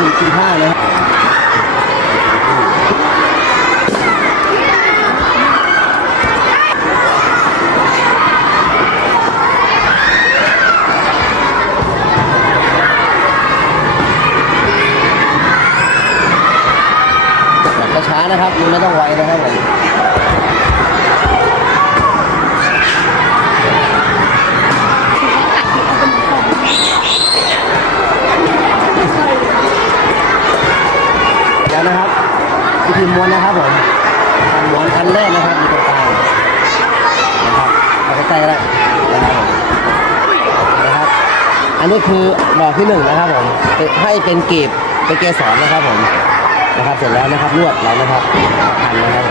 นะครับแบบช้านะครับมันไม่ต้องไวนะครับผม แล้วนะครับวิธีม้วนนะครับผมการม้วนอันแรกนะครับอยู่ตรงกลางนะครับเอาใกล้ๆก็ได้นะครับนะครับ อันนี้คือดอกที่หนึ่งนะครับผมให้เป็นกลีบเป็นเกสรนะครับผมนะครับ เสร็จแล้วนะครับลวดแล้วนะครับพันนะครับ